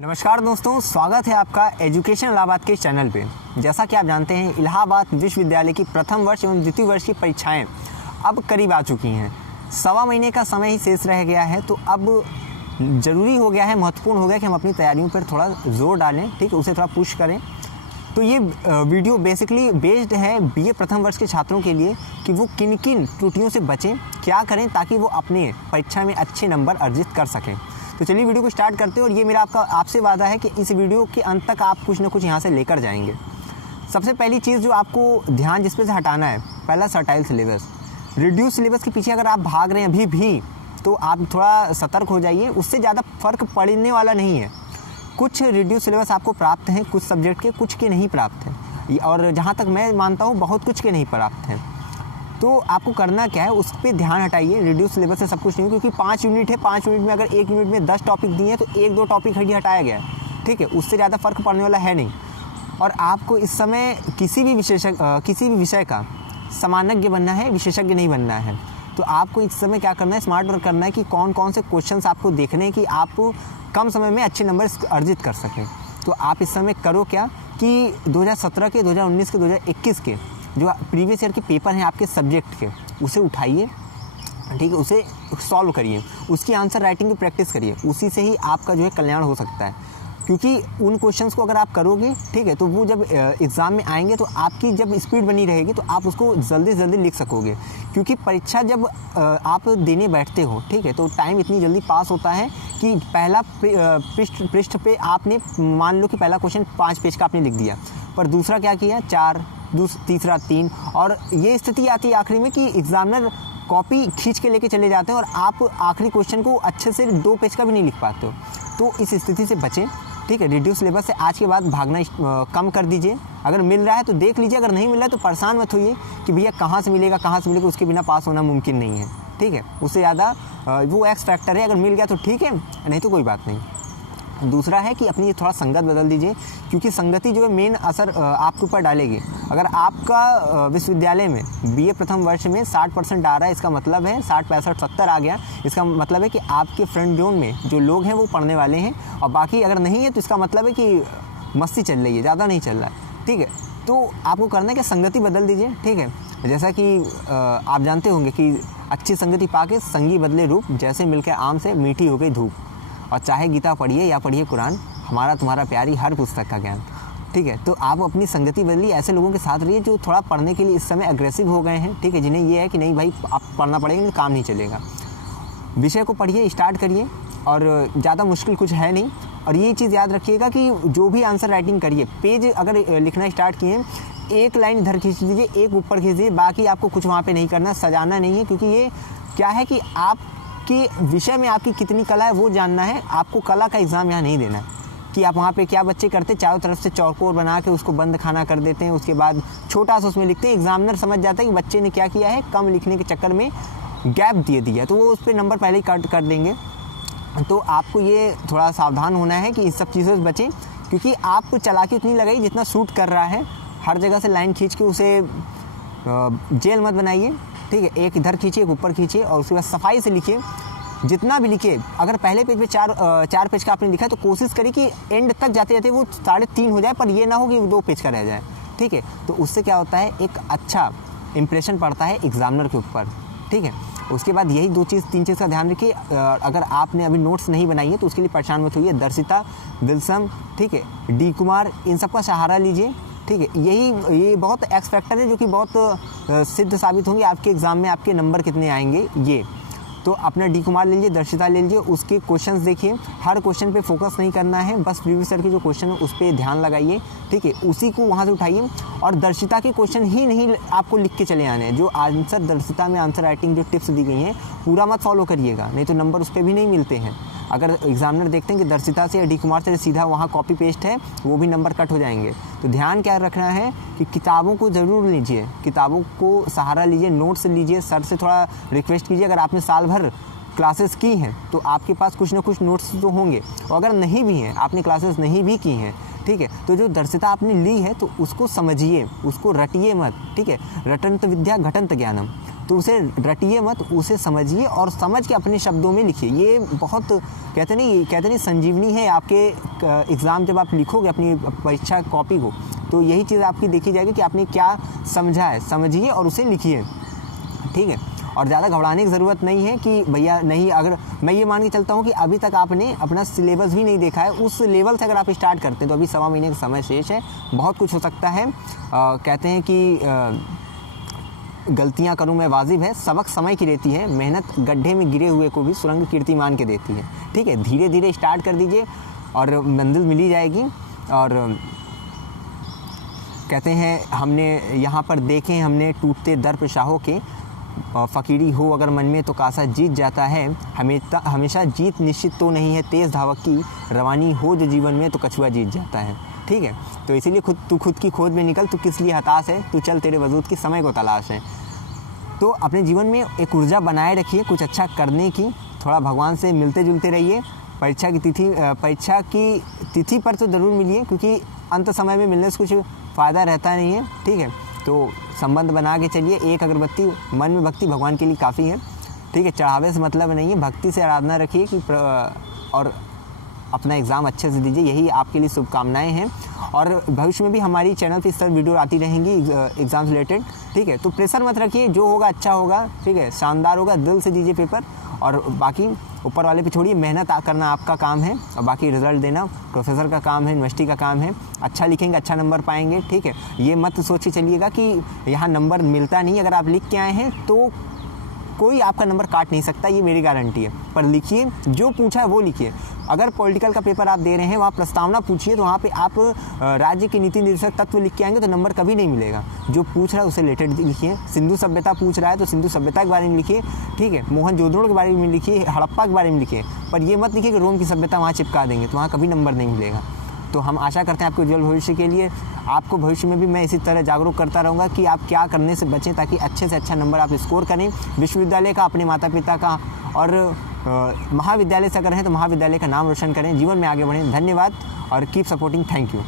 नमस्कार दोस्तों, स्वागत है आपका एजुकेशन इलाहाबाद के चैनल पे। जैसा कि आप जानते हैं, इलाहाबाद विश्वविद्यालय की प्रथम वर्ष एवं द्वितीय वर्ष की परीक्षाएं अब करीब आ चुकी हैं। सवा महीने का समय ही शेष रह गया है, तो अब ज़रूरी हो गया है, महत्वपूर्ण हो गया कि हम अपनी तैयारियों पर थोड़ा ज़ोर डालें, ठीक है, उसे थोड़ा पुश करें। तो ये वीडियो बेसिकली बेस्ड है बीए प्रथम वर्ष के छात्रों के लिए कि वो किन किन त्रुटियों से बचें, क्या करें ताकि वो अपने परीक्षा में अच्छे नंबर अर्जित कर सकें। तो चलिए वीडियो को स्टार्ट करते हैं। और ये मेरा आपसे वादा है कि इस वीडियो के अंत तक आप कुछ ना कुछ यहाँ से लेकर जाएंगे। सबसे पहली चीज़ जो आपको ध्यान जिस पे से हटाना है, पहला सर्टाइल सिलेबस। रिड्यूस सिलेबस के पीछे अगर आप भाग रहे हैं अभी भी, तो आप थोड़ा सतर्क हो जाइए, उससे ज़्यादा फ़र्क पड़ने वाला नहीं है। कुछ रिड्यूस सिलेबस आपको प्राप्त हैं, कुछ सब्जेक्ट के, कुछ के नहीं प्राप्त हैं, और जहाँ तक मैं मानता हूँ बहुत कुछ के नहीं प्राप्त हैं। तो आपको करना क्या है, उस पर ध्यान हटाइए। रिड्यूस सिलेबस से सब कुछ नहीं, क्योंकि 5 यूनिट है, 5 यूनिट में अगर 1 यूनिट में 10 टॉपिक दिए हैं तो 1-2 टॉपिक ही हटाया गया है, ठीक है, उससे ज़्यादा फ़र्क पड़ने वाला है नहीं। और आपको इस समय किसी भी विषय का सामान्यज्ञ बनना है, विशेषज्ञ नहीं बनना है। तो आपको इस समय क्या करना है, स्मार्ट वर्क करना है कि कौन कौन से क्वेश्चंस आपको देखने हैं कि आप कम समय में अच्छे नंबर अर्जित कर सकें। तो आप इस समय करो क्या कि 2017 के, 2019 के, 2021 के जो प्रीवियस ईयर के पेपर हैं आपके सब्जेक्ट के, उसे उठाइए, ठीक है, उसे सॉल्व करिए, उसकी आंसर राइटिंग की प्रैक्टिस करिए। उसी से ही आपका जो है कल्याण हो सकता है, क्योंकि उन क्वेश्चंस को अगर आप करोगे, ठीक है, तो वो जब एग्ज़ाम में आएंगे तो आपकी जब स्पीड बनी रहेगी तो आप उसको जल्दी से जल्दी लिख सकोगे। क्योंकि परीक्षा जब आप देने बैठते हो, ठीक है, तो टाइम इतनी जल्दी पास होता है कि पहला पृष्ठ पे आपने मान लो कि पहला क्वेश्चन 5 पेज का आपने लिख दिया, पर दूसरा क्या किया 4, तीसरा 3, और ये स्थिति आती है आखिरी में कि एग्जामिनर कॉपी खींच के लेके चले जाते हैं और आप आखिरी क्वेश्चन को अच्छे से 2 पेज का भी नहीं लिख पाते हो। तो इस स्थिति से बचें, ठीक है। रिड्यूस सिलेबस से आज के बाद भागना कम कर दीजिए। अगर मिल रहा है तो देख लीजिए, अगर नहीं मिल रहा है तो परेशान मत होइए कि भैया कहाँ से मिलेगा, उसके बिना पास होना मुमकिन नहीं है, ठीक है। उससे ज़्यादा वो एक्स फैक्टर है, अगर मिल गया तो ठीक है, नहीं तो कोई बात नहीं। दूसरा है कि अपनी थोड़ा संगत बदल दीजिए, क्योंकि संगति जो है मेन असर आपके ऊपर डालेगी। अगर आपका विश्वविद्यालय में बीए प्रथम वर्ष में 60% आ रहा है, इसका मतलब है 60, 65, 70 आ गया, इसका मतलब है कि आपके फ्रेंड जोन में जो लोग हैं वो पढ़ने वाले हैं, और बाकी अगर नहीं है तो इसका मतलब है कि मस्ती चल रही है, ज़्यादा नहीं चल रहा है, ठीक है। तो आपको करना है कि संगति बदल दीजिए, ठीक है। जैसा कि आप जानते होंगे कि अच्छी संगति पाके संगी बदले रूप, जैसे मिलकर आम से मीठी हो गई धूप। और चाहे गीता पढ़िए या पढ़िए कुरान, हमारा तुम्हारा प्यारी हर पुस्तक का ज्ञान, ठीक है। तो आप अपनी संगति बदलिए, ऐसे लोगों के साथ रहिए जो थोड़ा पढ़ने के लिए इस समय अग्रेसिव हो गए हैं, ठीक है, जिन्हें ये है कि नहीं भाई आप पढ़ना पड़ेगा, नहीं काम नहीं चलेगा। विषय को पढ़िए, स्टार्ट करिए, और ज़्यादा मुश्किल कुछ है नहीं। और ये चीज़ याद रखिएगा कि जो भी आंसर राइटिंग करिए, पेज अगर लिखना स्टार्ट किए, 1 लाइन इधर खींच दीजिए, 1 ऊपर खींच दीजिए, बाकी आपको कुछ वहाँ पर नहीं करना, सजाना नहीं है। क्योंकि ये क्या है कि आप कि विषय में आपकी कितनी कला है वो जानना है, आपको कला का एग्ज़ाम यहाँ नहीं देना है कि आप वहाँ पे क्या बच्चे करते, चारों तरफ से चौकोर बना के उसको बंद खाना कर देते हैं, उसके बाद छोटा सा उसमें लिखते हैं। एग्जामिनर समझ जाता है कि बच्चे ने क्या किया है, कम लिखने के चक्कर में गैप दे दिया, तो वो उस पर नंबर पहले ही कट कर देंगे। तो आपको ये थोड़ा सावधान होना है कि इस सब चीज़ों से बचें, क्योंकि आप चालाकी उतनी लगाइए जितना सूट कर रहा है। हर जगह से लाइन खींच के उसे जेल मत बनाइए, ठीक है। एक इधर खींचिए, एक ऊपर खींचिए, और उसके बाद सफाई से लिखिए। जितना भी लिखे, अगर पहले पेज पे 4 पेज का आपने लिखा है तो कोशिश करिए कि एंड तक जाते जाते वो 3.5 हो जाए, पर ये ना हो कि 2 पेज का रह जाए, ठीक है। तो उससे क्या होता है, एक अच्छा इंप्रेशन पड़ता है एग्जामिनर के ऊपर, ठीक है। उसके बाद यही 3 चीज़ का ध्यान रखिए। अगर आपने अभी नोट्स नहीं बनाई है तो उसके लिए परेशान मत होइए। दर्शिता, विल्सन, ठीक है, डी कुमार, इन सब का सहारा लीजिए, ठीक है। ये बहुत एक्स फैक्टर है जो कि बहुत सिद्ध साबित होंगे आपके एग्ज़ाम में, आपके नंबर कितने आएंगे ये। तो अपना डी कुमार ले लीजिए, दर्शिता ले लीजिए, उसके क्वेश्चंस देखिए। हर क्वेश्चन पे फोकस नहीं करना है, बस प्रीवियस ईयर के जो क्वेश्चन है उस पर ध्यान लगाइए, ठीक है, उसी को वहाँ से उठाइए। और दर्शिता के क्वेश्चन ही नहीं आपको लिख के चले आने हैं, जो आंसर दर्शिता में आंसर राइटिंग जो टिप्स दी गई हैं पूरा मत फॉलो करिएगा, नहीं तो नंबर उस पर भी नहीं मिलते हैं। अगर एग्जामिनर देखते हैं कि दर्शिता से या डी कुमार से सीधा वहाँ कॉपी पेस्ट है, वो भी नंबर कट हो जाएंगे। तो ध्यान क्या रखना है कि किताबों को ज़रूर लीजिए, किताबों को सहारा लीजिए, नोट्स लीजिए, सर से थोड़ा रिक्वेस्ट कीजिए। अगर आपने साल भर क्लासेस की हैं तो आपके पास कुछ ना कुछ नोट्स तो होंगे, और अगर नहीं भी हैं, आपने क्लासेस नहीं भी की हैं, ठीक है, तो जो दर्शिता आपने ली है तो उसको समझिए, उसको रटिए मत, ठीक है। रटंत विद्या घटंत ज्ञानम, तो उसे रटिए मत, उसे समझिए और समझ के अपने शब्दों में लिखिए। ये बहुत कहते नहीं संजीवनी है आपके एग्ज़ाम जब आप लिखोगे अपनी परीक्षा कॉपी को, तो यही चीज़ आपकी देखी जाएगी कि आपने क्या समझा है। समझिए और उसे लिखिए, ठीक है। और ज़्यादा घबराने की ज़रूरत नहीं है कि भैया नहीं, अगर मैं ये मान के चलता हूँ कि अभी तक आपने अपना सिलेबस भी नहीं देखा है, उस लेवल से अगर आप स्टार्ट करते हैं तो अभी 1.25 महीने का समय शेष है, बहुत कुछ हो सकता है। कहते हैं कि गलतियां करूं मैं वाजिब है, सबक समय की रहती है, मेहनत गड्ढे में गिरे हुए को भी सुरंग कीर्तिमान के देती है, ठीक है। धीरे धीरे स्टार्ट कर दीजिए और मंजिल मिली जाएगी। और कहते हैं हमने यहाँ पर देखें, हमने टूटते दर पे शाहों के, फ़कीरी हो अगर मन में तो कासा जीत जाता है, हमेशा जीत निश्चित तो नहीं है, तेज़ धावक की रवानी हो जो जीवन में तो कछुआ जीत जाता है, ठीक है। तो इसीलिए तू खुद की खोज में निकल, तू किस लिए हताश है, तू चल तेरे वजूद की समय को तलाश है। तो अपने जीवन में एक ऊर्जा बनाए रखिए कुछ अच्छा करने की, थोड़ा भगवान से मिलते जुलते रहिए। परीक्षा की तिथि पर तो ज़रूर मिलिए, क्योंकि अंत समय में मिलने से कुछ फ़ायदा रहता नहीं है, ठीक है। तो संबंध बना के चलिए, एक अगरबत्ती, मन में भक्ति भगवान के लिए काफ़ी है, ठीक है। चढ़ावे से मतलब नहीं है, भक्ति से आराधना रखिए कि और अपना एग्ज़ाम अच्छे से दीजिए, यही आपके लिए शुभकामनाएं हैं। और भविष्य में भी हमारी चैनल पर इस तरह वीडियो आती रहेंगी एग्ज़ाम से रिलेटेड, ठीक है। तो प्रेशर मत रखिए, जो होगा अच्छा होगा, ठीक है, शानदार होगा, दिल से दीजिए पेपर। और बाकी ऊपर वाले पे छोड़िए, मेहनत करना आपका काम है और बाकी रिज़ल्ट देना प्रोफेसर का काम है, यूनिवर्सिटी का काम है। अच्छा लिखेंगे अच्छा नंबर पाएंगे, ठीक है। ये मत सोच के चलिएगा कि यहाँ नंबर मिलता नहीं, अगर आप लिख के आए हैं तो कोई आपका नंबर काट नहीं सकता, ये मेरी गारंटी है। पर लिखिए, जो पूछा है वो लिखिए। अगर पॉलिटिकल का पेपर आप दे रहे हैं, वहाँ प्रस्तावना पूछिए, तो वहाँ पे आप राज्य के नीति निर्देशक तत्व लिख के आएंगे तो नंबर कभी नहीं मिलेगा। जो पूछ रहा है उसे रिलेटेड लिखिए। सिंधु सभ्यता पूछ रहा है तो सिंधु सभ्यता के बारे में लिखिए, ठीक है। मोहनजोदड़ो के बारे में लिखिए, हड़प्पा के बारे में लिखिए। पर ये मत लिखिए कि रोम की सभ्यता वहाँ चिपका देंगे, तो वहाँ कभी नंबर नहीं मिलेगा। तो हम आशा करते हैं आपके उज्जवल भविष्य के लिए, आपको भविष्य में भी मैं इसी तरह जागरूक करता रहूँगा कि आप क्या करने से बचें, ताकि अच्छे से अच्छा नंबर आप स्कोर करें। विश्वविद्यालय का, अपने माता पिता का और महाविद्यालय से अगर हैं तो महाविद्यालय का नाम रोशन करें, जीवन में आगे बढ़ें। धन्यवाद और कीप सपोर्टिंग। Thank you.